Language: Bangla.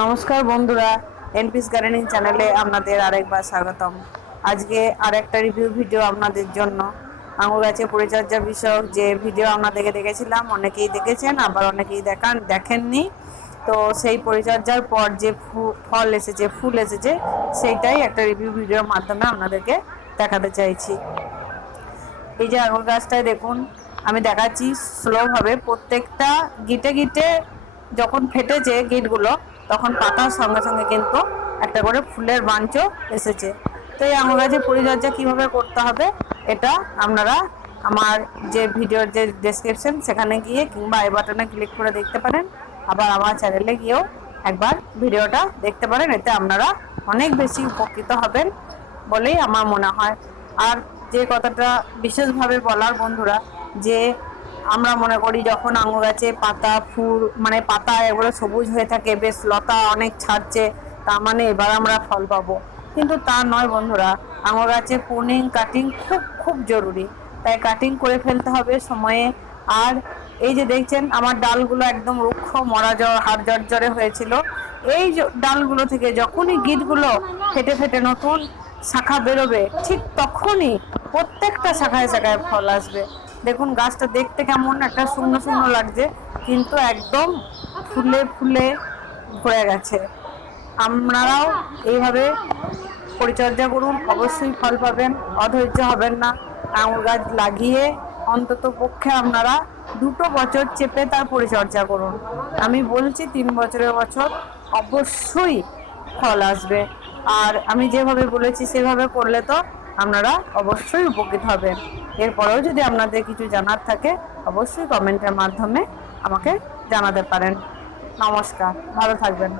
নমস্কার বন্ধুরা এনপিস গার্ডেনিং চ্যানেলে আপনাদের আরেকবার স্বাগতম। আজকে আরেকটা রিভিউ ভিডিও আপনাদের জন্য। আঙুর গাছে পরিচর্যা বিষয়ক যে ভিডিও আপনাদেরকে দেখেছিলাম, অনেকেই দেখেছেন, আবার অনেকেই দেখান, দেখেননি। তো সেই পরিচর্যার পর যে ফল এসেছে, ফুল এসেছে, সেইটাই একটা রিভিউ ভিডিওর মাধ্যমে আপনাদেরকে দেখাতে চাইছি। এই যে আঙুর গাছটায় দেখুন, আমি দেখাচ্ছি স্লোভাবে প্রত্যেকটা গিটে গিটে যখন ফেটেছে গিটগুলো তখন পাতার সঙ্গে সঙ্গে কিন্তু একটা করে ফুলের বাঞ্চও এসেছে। তো এই আঙুর গাছের পরিচর্যা কীভাবে করতে হবে, এটা আপনারা আমার যে ভিডিওর যে ডেসক্রিপশন সেখানে গিয়ে কিংবা আই বাটনে ক্লিক করে দেখতে পারেন। আবার আমার চ্যানেলে গিয়েও একবার ভিডিওটা দেখতে পারেন, এতে আপনারা অনেক বেশি উপকৃত হবেন বলেই আমার মনে হয়। আর যে কথাটা বিশেষভাবে বলার বন্ধুরা, যে আমরা মনে করি যখন আঙুর গাছে পাতা, ফুল মানে পাতা এগুলো সবুজ হয়ে থাকে, বেশ লতা অনেক ছাড়ছে, তার মানে এবার আমরা ফল পাবো। কিন্তু তা নয় বন্ধুরা, আঙুর গাছে পুনিং, কাটিং খুব খুব জরুরি। তাই কাটিং করে ফেলতে হবে সময়ে। আর এই যে দেখছেন, আমার ডালগুলো একদম রুক্ষ, মরা জ্বর, হাড় জর্জরে হয়েছিল। এই ডালগুলো থেকে যখনই গিটগুলো ফেটে ফেটে নতুন শাখা বেরোবে, ঠিক তখনই প্রত্যেকটা শাখায় শাখায় ফল আসবে। দেখুন, গাছটা দেখতে কেমন, একটা শূন্য শূন্য লাগছে, কিন্তু একদম ফুলে ফুলে ভরে গেছে। আপনারাও এইভাবে পরিচর্যা করুন, অবশ্যই ফল পাবেন, অধৈর্য হবেন না। আঙুর গাছ লাগিয়ে অন্তত পক্ষে আপনারা দুটো বছর চেপে তার পরিচর্যা করুন। আমি বলছি, তিন বছরের বছর অবশ্যই ফল আসবে। আর আমি যেভাবে বলেছি, সেভাবে করলে তো আপনারা অবশ্যই উপকৃত হবেন। এরপরেও যদি আপনাদের কিছু জানার থাকে, অবশ্যই কমেন্টের মাধ্যমে আমাকে জানাতে পারেন। নমস্কার, ভালো থাকবেন।